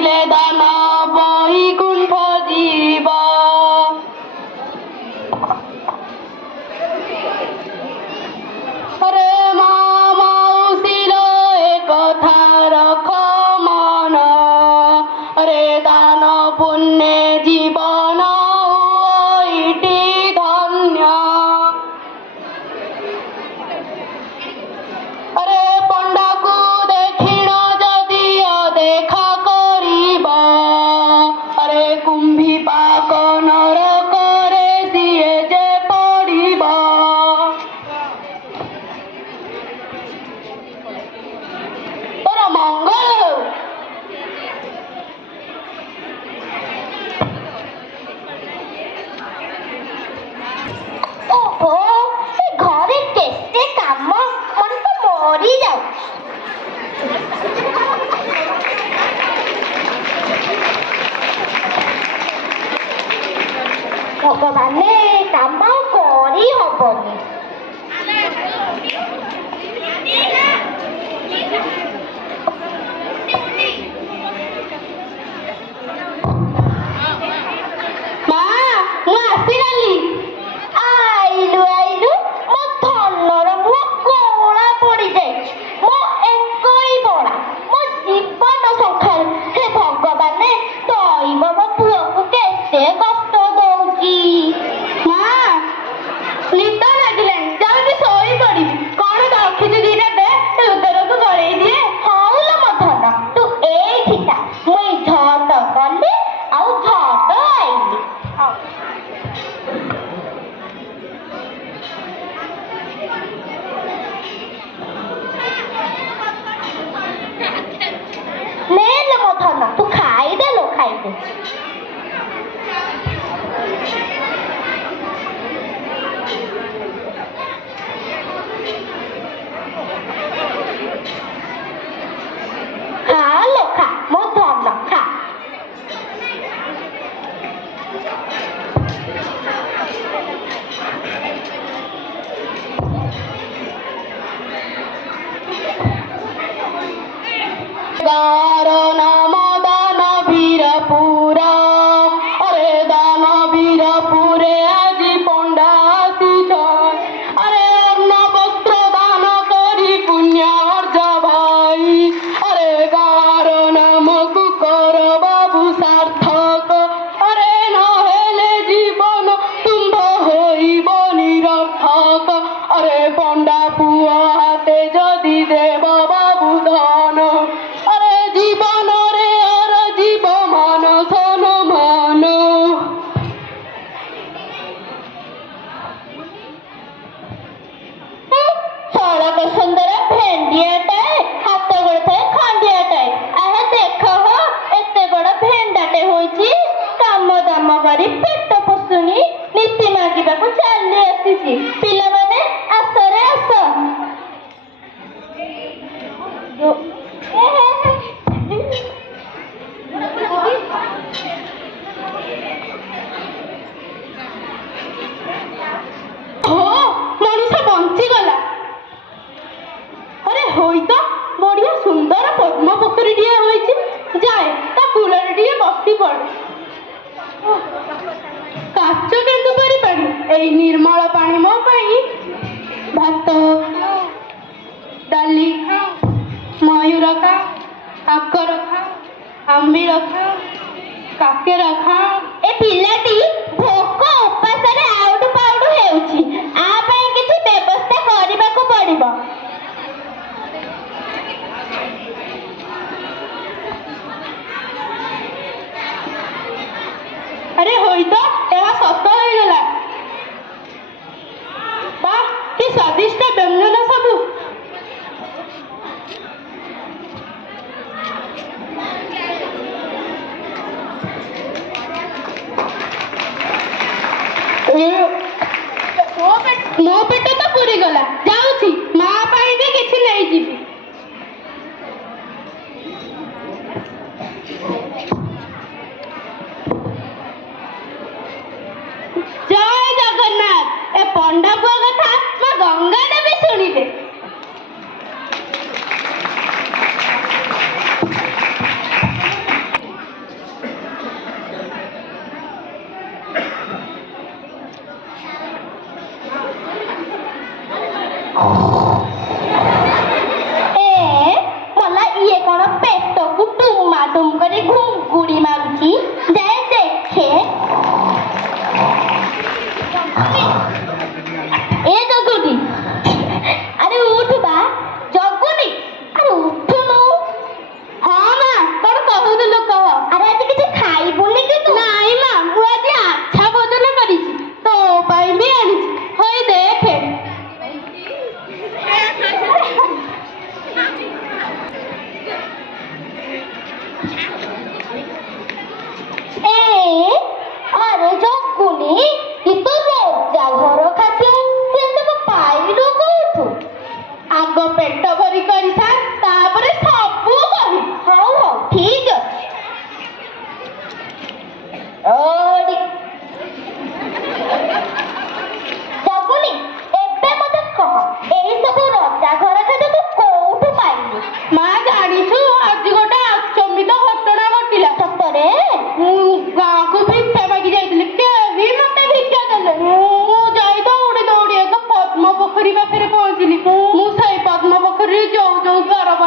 করিলে দান বৈকুণ্ঠ জীব। হরে মা মাউসির এ কথা রখ মন, হরে দান পুণ্যে জীবন ওইটি ধন্য। হরে পণ্ডাকু দেখিণ যদি দেখা করিব, হরে কুম্ভী পাক নরকরে সিয়ে যে পড়িব। তোর মঙ্গল হউ। ଓହୋ, ଏ ଘରେ କେତେ କାମ, ମଣିଷ ମରି ଯାଉଛି। ଭଗବାନେ, କାମ କରି ହବନି। ମା, ମୁଁ ଆସିଗଲି। ଆଇଲୁ ଆଇଲୁ, ମୋ ଧନର ମୁହଁ କଳା ପଡିଯାଇଛି। ମୋ ଏକଇ ବଳା, ମୋ ଜୀବନ ସଖାଳୁ। ହେ ଭଗବାନେ, ଦଇବ ମୋ ପୁଅକୁ କେତେ କଷ୍ଟ ଦଉଛି। ମା, ନିଦ ଲାଗିଲାଣି, ଯାଉଛି ଶୋଇ ପଡିବି। କଣ ରଖିଛୁ ଦିଟା ଦେ, ଉଦରକୁ ଗଳେଇ ଦିଏ। ହଉ ଲୋ ମୋ ଧନ, ତୁ ଏଇଠି ଥା। ମୁଇଁ ଝଟ ଗଲି ଆଉ ଝଟ ଆଇଲି। ନେ ଲୋ ମୋ ଧନ, ତୁ ଖାଇଦେ ଲୋ, ଖାଇଦେ। ଖା ଲୋ ଖା, ମୋ ଧନ ଖା। ଗାର ନାମ ଦାନ ବୀରପୁର, ଅରେ ଦାନ ବୀରପୁରେ ଆଜି ପଣ୍ଡା ଆସିଛ। ଆରେ ଅନ୍ନ ବସ୍ତ୍ର ଦାନ କରି ପୁଣ୍ୟ ଅର୍ଜ ଭାଇ, ଆରେ ଗାର ନାମକୁ କର ବାବୁ ସାର୍ଥକ। ଆରେ ନହେଲେ ଜୀବନ ତୁମ୍ଭ ହୋଇବ ନିରର୍ଥକ। ଆରେ ପଣ୍ଡା ପୁଅ ହାତେ ଯଦି ଦେବ ବାବୁ ଧନ, আরে জীবনরে আর জীব মান সনমান। ସଡ଼କ ସୁନ୍ଦର ଭେଣ୍ଡିଆଟାଏ, ହାତ ଗୋଡ଼ ଥାଏ ଖଣ୍ଡିଆଟାଏ। ଆହେ ଦେଖ ହୋ, ଏତେ ବଡ଼ ଭେଣ୍ଡାଟେ ହୋଇଛି। କାମ ଦାମ କରି ପେଟ ପୋଷୁନି, ନୀତି ମାଗିବାକୁ ଚାଲି ଆସିଛି। ପିଲାମାନେ ଆସରେ ଆସ। ମଣିଷ ବଞ୍ଚିଗଲା। ଆରେ ହୋଇ ତ ବଢିଆ ସୁନ୍ଦର ପଦ୍ମ ପୋଖରୀଟିଏ ହୋଇଛି। ଯାଏ ତା କୂଳରେ ଟିକେ ବସି ପଡେ। କାଚ କେନ୍ଦୁ ପରି ପାଣି, ଏଇ ନିର୍ମଳ ପାଣି ମୋ ପାଇଁ। ଭାତ, ଡାଲି, ମୟୂର ଖା, କାକର ଖା, ଆମ୍ବିଳ ଖା, କାକେରା ଖା। ଏ ପିଲାଟି ଭୋକ ଉପାସରେ ଆଉଟୁ ପାଉଟୁ ହେଉଛି। ଆ ପାଇଁ କିଛି ବ୍ୟବସ୍ଥା କରିବାକୁ ପଡିବ। ଆରେ ହୋଇ ତ, ଏହା ସତ ହୋଇଗଲା। ବା, କି ସ୍ୱାଦିଷ୍ଟ ବ୍ୟଞ୍ଜନ ସବୁ। ମୋ ପେଟ ତ ପୁରିଗଲା, ଯାଉଛି ମା ପାଇଁ ବି କିଛି ନେଇଯିବି। ଜୟ ଜଗନ୍ନାଥ। ଏ ପଣ୍ଡା ପୁଅ କଥା ମୋ ଗଙ୍ଗା ଦେବୀ ଶୁଣିଲେ।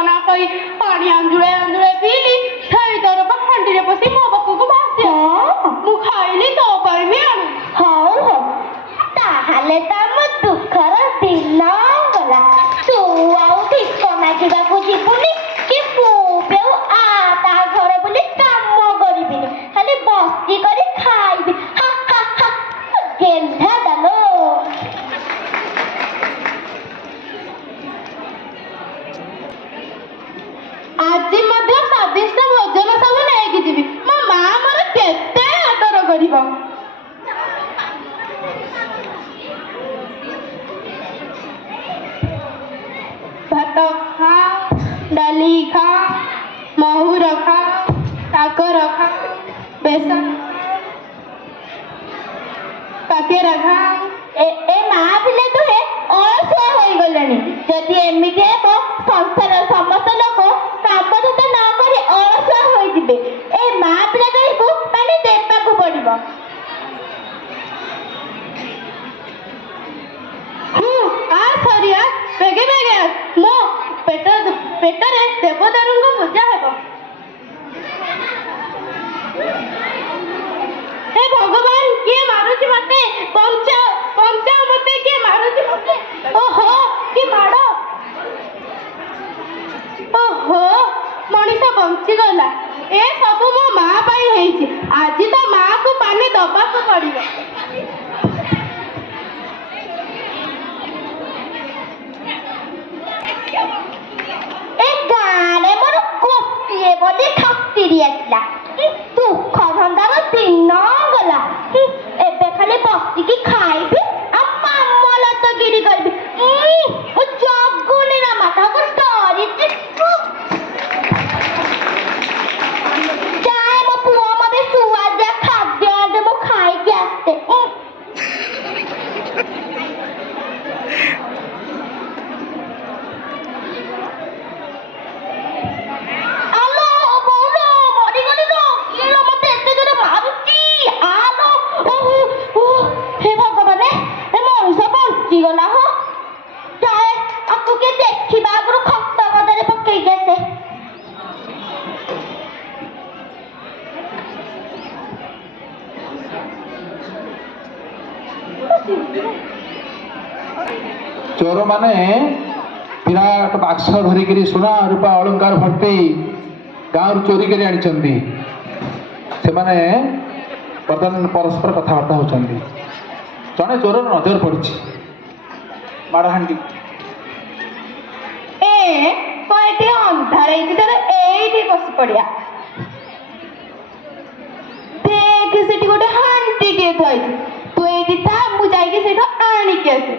ନା କହି ପାଣି ଆଞ୍ଜୁଳେ ଆଞ୍ଜୁଳେ ପିଇଲି। ସେଇ ତରକ ହାଣ୍ଡିରେ ପଶି ମୋ ପାଖକୁ ଭାସି ମୁଁ ଖାଇଲି ତୋ ପାଇଁ ବି ଆଣୁ। ହଉ ହଉ, ତାହେଲେ ତମ ଦୁଃଖର ଦିନ ଗଲା। ତୁ ଆଉ ଭିକ ମାଗିବାକୁ ଯିବୁନି କି ମୁଁ ବି ଆଉ ତା ଘରେ ବୁଲି କାମ କରିବିନି, ଖାଲି ବସି କରି ଖାଇବି। ହା ହା ହା, ଗେହ୍ଲା ଦାଲୋ। ଆଜି ମଧ୍ୟ ସ୍ୱାଦିଷ୍ଟ ଭୋଜନ ସବୁ ନେଇକି ଯିବି। ମୋ ମା ମୋର କେତେ ଆଦର କରିବ। ଭାତ ଖା, ଡାଲି ଖା, ମହୁର ଖା, କାକର ଖା, ବେସନ କାକେରା ଖା। ଏ ମା ପିଲା ଦୁହେଁ ଅଳସୁଆ ହୋଇଗଲେଣି। ଯଦି ଏମିତି ହେବ ସଂସାର ସମସ୍ତ ଲୋକ କାମ ଧନ୍ଦା ନ କରି ଅଳସୁଆ ହୋଇଯିବେ। ଏ ମା ପିଲା ଦୁହିଁକୁ ପାଣି ଦେବାକୁ ପଡ଼ିବ। ଆ ସରିଆ ବେଗେ ବେଗେ ମୋ ପେଟରେ ଦେବଦାରୁଙ୍କ ପୂଜା ହେବ। ହେ ଭଗବାନ, କିଏ ମାରୁଛି ମତେ? ବଞ୍ଚାଅ ବଞ୍ଚାଅ ମତେ, କିଏ ମାରୁଛି ମତେ? ଓହୋ କି ମାଡ଼! ଓହୋ, ମଣିଷ ବଞ୍ଚିଗଲା। ଏ ସବୁ ମୋ ମା ପାଇଁ ହେଇଛି। ଆଜି ତ ମାକୁ ପାଣି ଦବାକୁ ପଡ଼ିବ। ଏ ଗାଁରେ ମୋର ଗୋଟିଏ ବୋଲି ଠକିରି ଆସିଲା। ଦୁଃଖ ଧନ୍ଦାର ଦିନ ଗଲା। ଏବେ ଖାଲି ବସିକି ଖାଇବି ଆଉ ମାମଲତଗିରି କରିବି। ମୁଁ ଜଗୁନି ନା ମାତାକୁ ଡରିଛି। ଯାଏ ମୋ ପୁଅ ମତେ ସୁଆଦିଆ ଖାଦ୍ୟ ଆଣେ, ମୁଁ ଖାଇକି ଆସେ। ଆଲୋ ବୋଉଲୋ, ମରିଗଲି ଲୋ। କିଏ ଲୋ ମତେ ଏତେ ଜୋରେ ମାରୁଛି? ଆଲୋ, ହେ ଭଗବାନେ, ଏ ମଣିଷ ବଞ୍ଚିଗଲା। ହଁ, ଯାଏ ଆକୁ କିଏ ଦେଖିବା ଆଗରୁ ଖତ ଗଦାରେ ପକେଇକି ଆସେ। ଚୋରମାନେ ବିରାଟ ବାକ୍ସ ଧରିକିରି ସୁନା ରୂପା ଅଳଙ୍କାର ଭର୍ତ୍ତି ଗାଁରୁ ଚୋରି କରି ଆଣିଛନ୍ତି। ସେମାନେ ବର୍ତ୍ତମାନ ପରସ୍ପର କଥାବାର୍ତ୍ତା ହେଉଛନ୍ତି। ଜଣେ ଚୋରର ନଜର ପଡ଼ିଛି ମାଡ଼ହାଣ୍ଡି। ଏଠି ଅନ୍ଧାର ହେଇଛି, ତାର ଏଇଠି ବସି ପଡିଆ। ଦେଖ ସେଠି ଗୋଟେ ହାଣ୍ଡିଟିଏ ଥୁଆ ହେଇଛି। ତୁ ଏଇଠି ଥା, ମୁଁ ଯାଇକି ସେଇଠୁ ଆଣିକି ଆସେ।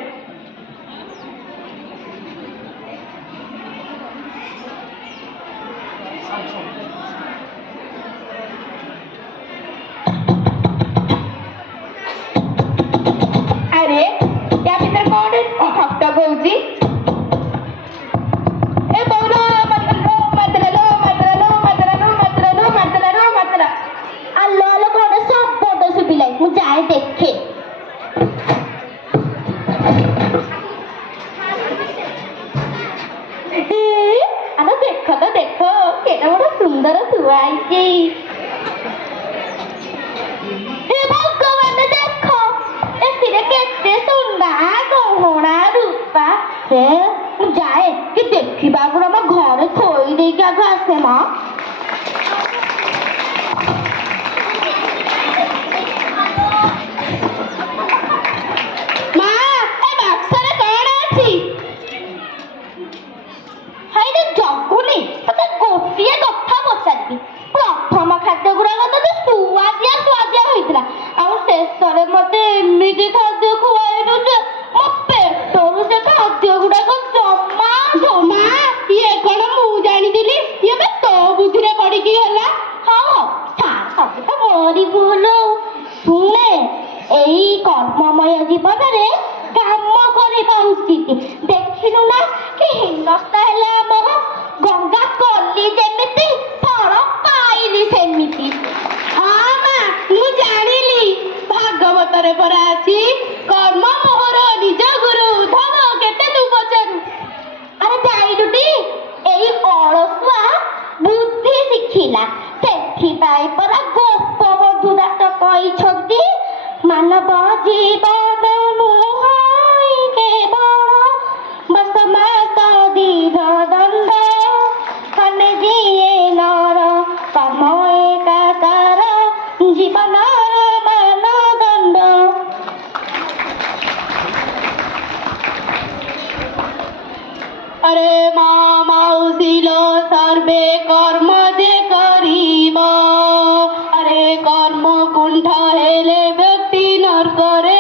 ଆରେ ୟା ଭିତରେ କଣ ଠକ୍ ଠକ୍ ହଉଛି? ଏ ବୋଉଲୋ, ଆଲୋ ଆଲୋ, କଣ ଶବ୍ଦ ଶୁଭିଲା? ମୁଁ ଯାଏ ଦେଖେ। ଆଲୋ ଦେଖ ତ ଦେଖ, କେତେ ବଡ ସୁନ୍ଦର ଥୁଆ ହେଇଛି। ହେ ଭଗବାନ, ଦେଖ ଏଥିରେ କେତେ ସୁନା ଗହଣା ରୂପା। ମୁଁ ଯାଏ କି ଦେଖିବା ଆଗରୁ ଆମ ଘରେ ଥୋଇ ଦେଇକି ଆଗ ଆସେ। ମା ମା, ଏ ବାକ୍ସରେ କଣ ଅଛି? ହାଇରେ ଜଗୁନି, ତତେ ଗୋଟିଏ କଥା ପଚାରିବି। ପ୍ରଥମ ଖାଦ୍ୟ ଗୁଡାକ ତତେ ସୁଆଦିଆ ସୁଆଦିଆ ହୋଇଥିଲା, ଆଉ ଶେଷରେ ମତେ ଏମିତି ଖାଦ୍ୟ ଖୁଆଇଲୁ ଯେ ମୋ ପେଟରୁ ସେ ଖାଦ୍ୟ ଗୁଡାକ ଜମା ମା, ଇଏ କଣ ମୁଁ ଜାଣିଥିଲି? ଇଏ ବା ତୋ ବୁଦ୍ଧିରେ ପଡିକି ହେଲା। ହଁ, ସବୁ ତ ମୋରି ଭୁଲ। ଶୁଣେ, ଏଇ କର୍ମମୟ ଜୀବନରେ କାମ କରିବା ଉଚିତ। ଦେଖିଲୁ ନା କି ହୀନସ୍ତା ହେଲା ଆମର ଗଙ୍ଗା କଲି ଯେମିତି, ଫଳ ପାଇଲି ସେମିତି। ହଁ ମା, ମୁଁ ଜାଣିଲି। ଭାଗବତରେ ପରା ଅଛି, କର୍ମ ମୋହର ନିଜ ଗୁରୁ, ଧନ କେତେ ତୁ ପଚାରୁ। ଆରେ ଯାଇଲୁଟି, ଏଇ তাই পরা গোপবধূ ডাক্তার କହିଛନ୍ତି ମାନବ ଜୀବନ ନୁହଁ କେବଳ ବସ ମାସ ଦୀର୍ଘ ଦଣ୍ଡ କନେ ଯିଏ ନର କର୍ମ ଏକାକାର ଜୀବନର ମାନଦଣ୍ଡ। अरे माँ माउसीलो सर्वे कर्म जे करिब अरे कर्म कुंठ हेले व्यक्ति नरकरे